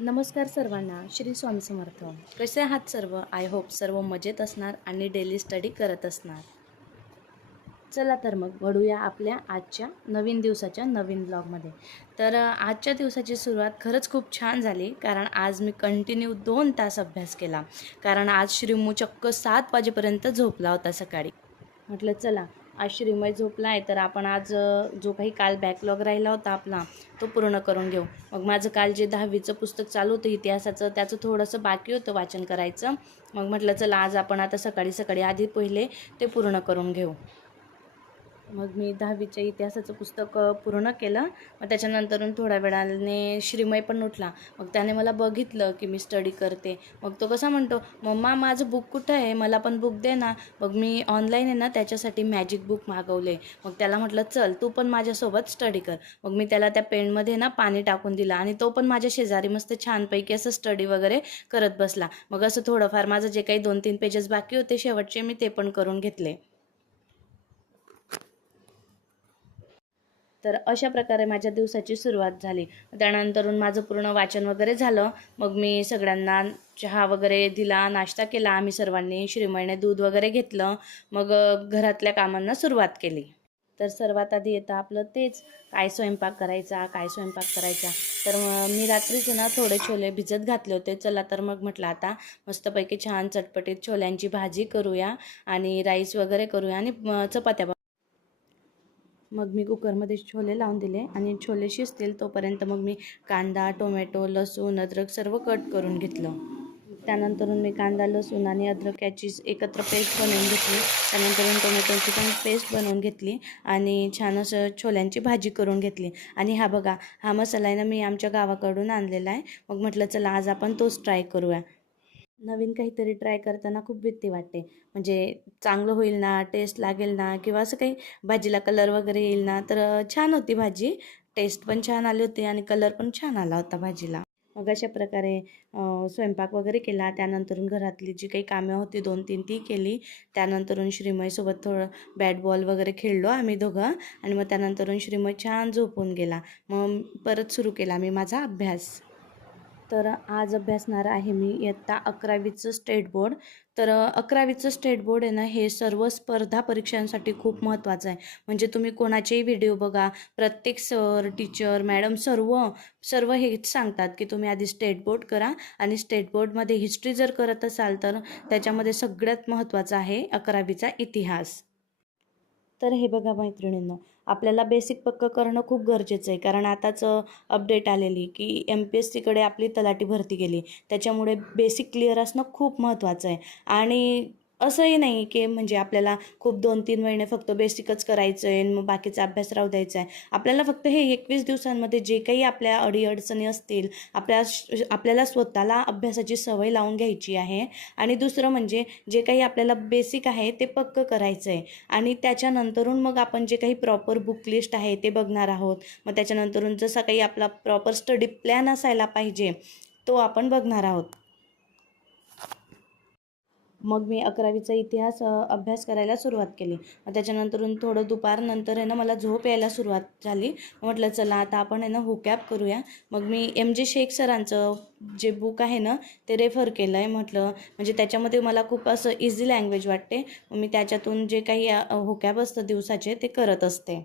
नमस्कार सर्वांना. श्री स्वामी समर्थ. कसे आहात सर्व? आय होप सर्व मजेत असणार आणि डेली स्टडी करत असणार. चला तर मग वळूया आपल्या आजच्या नवीन दिवसाच्या नवीन ब्लॉगमध्ये. तर आजच्या दिवसाची सुरुवात खरंच खूप छान झाली, कारण आज मी कंटिन्यू 2 तास अभ्यास केला. कारण आज श्रीमू चक्क 7 वाजेपर्यंत झोपला होता सकाळी. म्हटलं चला आज श्रीमय झोपला आहे तर आपण आज जो काही काल बॅकलॉग राहिला होता आपला तो पूर्ण करून घेऊ. मग माझं काल जे 10वीचं पुस्तक चालू होतं इतिहासाचं, त्याचं थोडंसं बाकी होतं वाचन करायचं. मग म्हटलं चला आज आपण आता सकाळी सकाळी आधी पहिले ते पूर्ण करून घेऊ. मग मी 10वीच्या इतिहासाचं पुस्तक पूर्ण केलं. मग त्याच्यानंतरून थोड्या वेळाने श्रीमय पण उठला. मग त्याने मला बघितलं की मी स्टडी करते. मग तो कसा म्हणतो, मम्मा माझं बुक कुठं आहे, मला पण बुक दे ना. मग मी ऑनलाईन आहे ना त्याच्यासाठी मॅजिक बुक मागवले. मग त्याला म्हटलं चल तू पण माझ्यासोबत स्टडी कर. मग मी त्याला त्या पेनमध्ये ना पाणी टाकून दिलं आणि तो पण माझ्या शेजारी मस्त छानपैकी असं स्टडी वगैरे करत बसला. मग असं थोडंफार माझं जे काही 2-3 पेजेस बाकी होते शेवटचे मी ते पण करून घेतले. तर अशा प्रकारे माझ्या दिवसाची सुरुवात झाली. त्यानंतरून माझं पूर्ण वाचन वगैरे झालं. मग मी सगळ्यांना चहा वगैरे दिला, नाश्ता केला आम्ही सर्वांनी. श्रीमयने दूध वगैरे घेतलं. मग घरातल्या कामांना सुरुवात केली. तर सर्वात आधी येतं आपलं तेच, काय स्वयंपाक करायचा, काय स्वयंपाक करायचा. तर मी रात्रीच ना थोडे छोले भिजत घातले होते. चला तर मग म्हटलं आता मस्तपैकी छान चटपटीत छोल्यांची भाजी करूया आणि राईस वगैरे करूया आणि चपात्या. मग मी कुकरमध्ये छोले लावून दिले आणि छोले शिजतील तोपर्यंत मग मी कांदा, टोमॅटो, लसूण, अद्रक सर्व कट करून घेतलं. त्यानंतरून मी कांदा, लसूण आणि अद्रक याची एकत्र पेस्ट बनवून घेतली. त्यानंतरून टोमॅटोची पण पेस्ट बनवून घेतली आणि छान असं छोल्यांची भाजी करून घेतली. आणि हा बघा, हा मसाला आहे ना मी आमच्या गावाकडून आणलेला आहे. मग म्हटलं चला आज आपण तोच ट्राय करूया. नवीन काहीतरी ट्राय करताना खूप भीती वाटते. म्हणजे चांगलं होईल ना, टेस्ट लागेल ना, किंवा असं काही भाजीला कलर वगैरे येईल ना. तर छान होती भाजी, टेस्ट पण छान आली होती आणि कलर पण छान आला होता भाजीला. मग अशा प्रकारे स्वयंपाक वगैरे केला. त्यानंतरून घरातली जी काही कामं होती 2-3 ती केली. त्यानंतरून श्रीमयसोबत थोडं बॅट बॉल वगैरे खेळलो आम्ही दोघं आणि मग त्यानंतरून श्रीमय छान झोपून गेला. मग परत सुरू केला मी माझा अभ्यास. तर आज अभ्यासणार आहे मी इयत्ता 11वीचं स्टेट बोर्ड. तर 11वीचं स्टेट बोर्ड आहे ना, हे सर्व स्पर्धा परीक्षांसाठी खूप महत्त्वाचं आहे. म्हणजे तुम्ही कोणाचेही व्हिडिओ बघा, प्रत्येक सर, टीचर, मॅडम सर्व सर्व हेच सांगतात की तुम्ही आधी स्टेट बोर्ड करा आणि स्टेट बोर्डमध्ये हिस्ट्री जर करत असाल तर त्याच्यामध्ये सगळ्यात महत्त्वाचं आहे 11वीचा इतिहास. तर हे बघा मैत्रिणींनो, आपल्याला बेसिक पक्कं करणं खूप गरजेचं आहे. कारण आताच अपडेट आलेली की MPSCकडे आपली तलाठी भरती गेली. त्याच्यामुळे बेसिक क्लिअर असणं खूप महत्त्वाचं आहे. आणि असंही नाही की म्हणजे आपल्याला खूप 2-3 महिने फक्त बेसिकच करायचं आहे आणि मग बाकीचा अभ्यास राहू द्यायचा आहे. आपल्याला फक्त हे 21 दिवसांमध्ये जे काही आपल्या अडीअडचणी असतील, आपल्याला स्वतःला अभ्यासाची सवय लावून घ्यायची आहे. आणि दुसरं म्हणजे जे काही आपल्याला बेसिक आहे ते पक्कं करायचं आहे. आणि त्याच्यानंतरून मग आपण जे काही प्रॉपर बुक लिस्ट आहे ते बघणार आहोत. मग त्याच्यानंतरून जसा काही आपला प्रॉपर स्टडी प्लॅन असायला पाहिजे तो आपण बघणार आहोत. मग मी 11वीचा इतिहास अभ्यास करायला सुरुवात केली. मग त्याच्यानंतरून थोडं दुपारनंतर आहे ना मला झोप यायला सुरुवात झाली. म्हटलं चला आता आपण आहे ना हुकॅप करूया. मग मी MJ शेख सरांचं जे बुक आहे ना ते रेफर केलं आहे. म्हटलं म्हणजे त्याच्यामध्ये मला खूप असं इझी लँग्वेज वाटते. मग मी त्याच्यातून जे काही हुकॅप असतं दिवसाचे ते करत असते.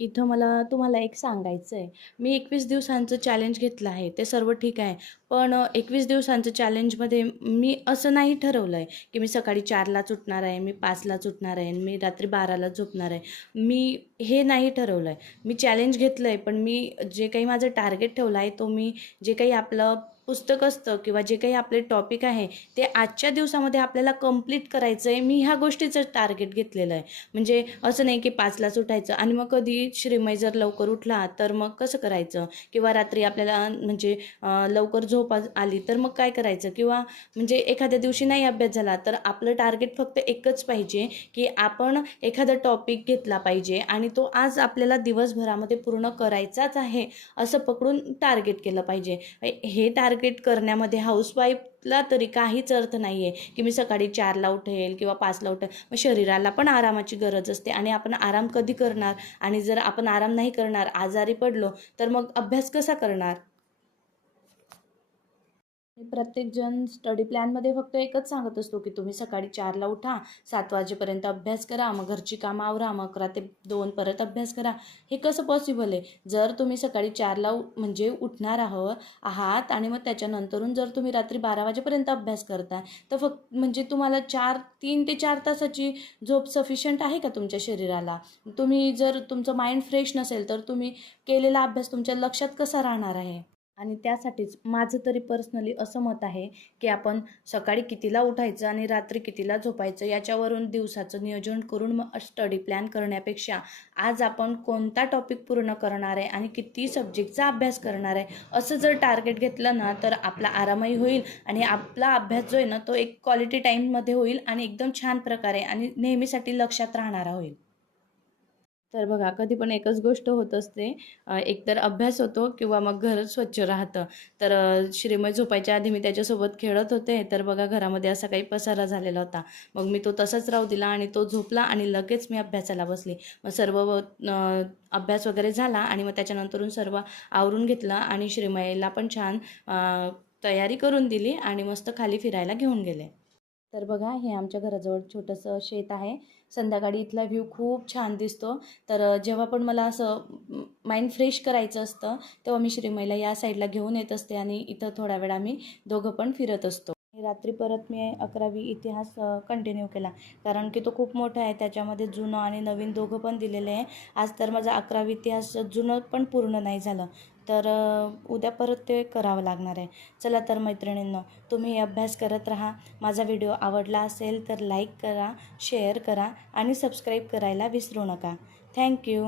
इथं मला तुम्हाला एक सांगायचं आहे. मी 21 दिवसांचं चॅलेंज घेतलं आहे ते सर्व ठीक आहे. पण 21 दिवसांचं चॅलेंजमध्ये मी असं नाही ठरवलं आहे की मी सकाळी 4लाच उठणार आहे, मी 5लाच उठणार आहे आणि मी रात्री 12लाच झोपणार आहे. मी हे नाही ठरवलं आहे. मी चॅलेंज घेतलं आहे, पण मी जे काही माझं टार्गेट ठेवलं आहे तो मी जे काही आपलं पुस्तक असतं किंवा जे काही आपले टॉपिक आहे ते आजच्या दिवसामध्ये आपल्याला कंप्लीट करायचं आहे. मी ह्या गोष्टीचं टार्गेट घेतलेलं आहे. म्हणजे असं नाही की 5लाच उठायचं आणि मग कधी श्रीमय जर लवकर उठला तर मग कसं करायचं, किंवा रात्री आपल्याला म्हणजे लवकर झोप आली तर मग काय करायचं, किंवा म्हणजे एखाद्या दिवशी नाही अभ्यास झाला तर आपलं टार्गेट फक्त एकच पाहिजे की आपण एखादा टॉपिक घेतला पाहिजे आणि तो आज आपल्याला दिवसभरामध्ये पूर्ण करायचाच आहे असं पकडून टार्गेट केलं पाहिजे. हे टार्गेट करण्यामध्ये हाऊसवाईफला तरी काहीच अर्थ नाही आहे की मी सकाळी 4ला उठेल किंवा 5ला उठेल. मग शरीराला पण आरामाची गरज असते आणि आपण आराम कधी करणार, आणि जर आपण आराम नाही करणार, आजारी पडलो तर मग अभ्यास कसा करणार. प्रत्येकजण स्टडी प्लॅनमध्ये फक्त एकच सांगत असतो की तुम्ही सकाळी 4ला उठा, 7 वाजेपर्यंत अभ्यास करा, मग घरची कामं आवरा, मग 11 ते 2 परत अभ्यास करा. हे कसं पॉसिबल आहे? जर तुम्ही सकाळी 4ला म्हणजे उठणार आहात आणि मग त्याच्यानंतरून जर तुम्ही रात्री 12 वाजेपर्यंत अभ्यास करताय, तर फक्त म्हणजे तुम्हाला 3 ते 4 तासाची झोप सफिशियंट आहे का तुमच्या शरीराला? तुम्ही जर तुमचं माइंड फ्रेश नसेल, तर तुम्ही केलेला अभ्यास तुमच्या लक्षात कसा राहणार आहे? आणि त्यासाठीच माझं तरी पर्सनली असं मत आहे की आपण सकाळी कितीला उठायचं आणि रात्री कितीला झोपायचं याच्यावरून दिवसाचं नियोजन करून मग स्टडी प्लॅन करण्यापेक्षा आज आपण कोणता टॉपिक पूर्ण करणार आहे आणि किती सब्जेक्टचा अभ्यास करणार आहे असं जर टार्गेट घेतलं ना, तर आपला आरामही होईल आणि आपला अभ्यास जो आहे ना, तो एक क्वालिटी टाईममध्ये होईल आणि एकदम छान प्रकारे आणि नेहमीसाठी लक्षात राहणारा होईल. तर बघा, कधी पण एकच गोष्ट होत असते. एकतर अभ्यास होतो किंवा मग घर स्वच्छ राहतं. तर श्रीमय झोपायच्या आधी मी त्याच्यासोबत खेळत होते, तर बघा घरामध्ये असा काही पसारा झालेला होता. मग मी तो तसाच राहू दिला आणि तो झोपला आणि लगेच मी अभ्यासाला बसले. मग सर्व अभ्यास वगैरे झाला आणि मग त्याच्यानंतरून सर्व आवरून घेतलं आणि श्रीमयला पण छान तयारी करून दिली आणि मस्त खाली फिरायला घेऊन गेले. तर बघा, हे आमच्या घराजवळ छोटंसं शेत आहे. संध्याकाळी इथला व्ह्यू खूप छान दिसतो. तर जेव्हा पण मला असं माइंड फ्रेश करायचं असतं, तेव्हा मी श्रीमयला या साईडला घेऊन येत असते आणि इथं थोडा वेळ आम्ही दोघं पण फिरत असतो. रात्री परत मी 11वी इतिहास कंटिन्यू केला, कारण की तो खूप मोठा आहे. त्याच्यामध्ये जुनं आणि नवीन दोघं पण दिलेले आहे. आज तर माझा 11वी इतिहास जुनं पण पूर्ण नाही झालं, तर उद्या परत ते करावं लागणार आहे. चला तर मैत्रिणींनो, तुम्ही अभ्यास करत राहा. माझा व्हिडिओ आवडला असेल तर लाईक करा, शेअर करा आणि सबस्क्राईब करायला विसरू नका. थँक्यू.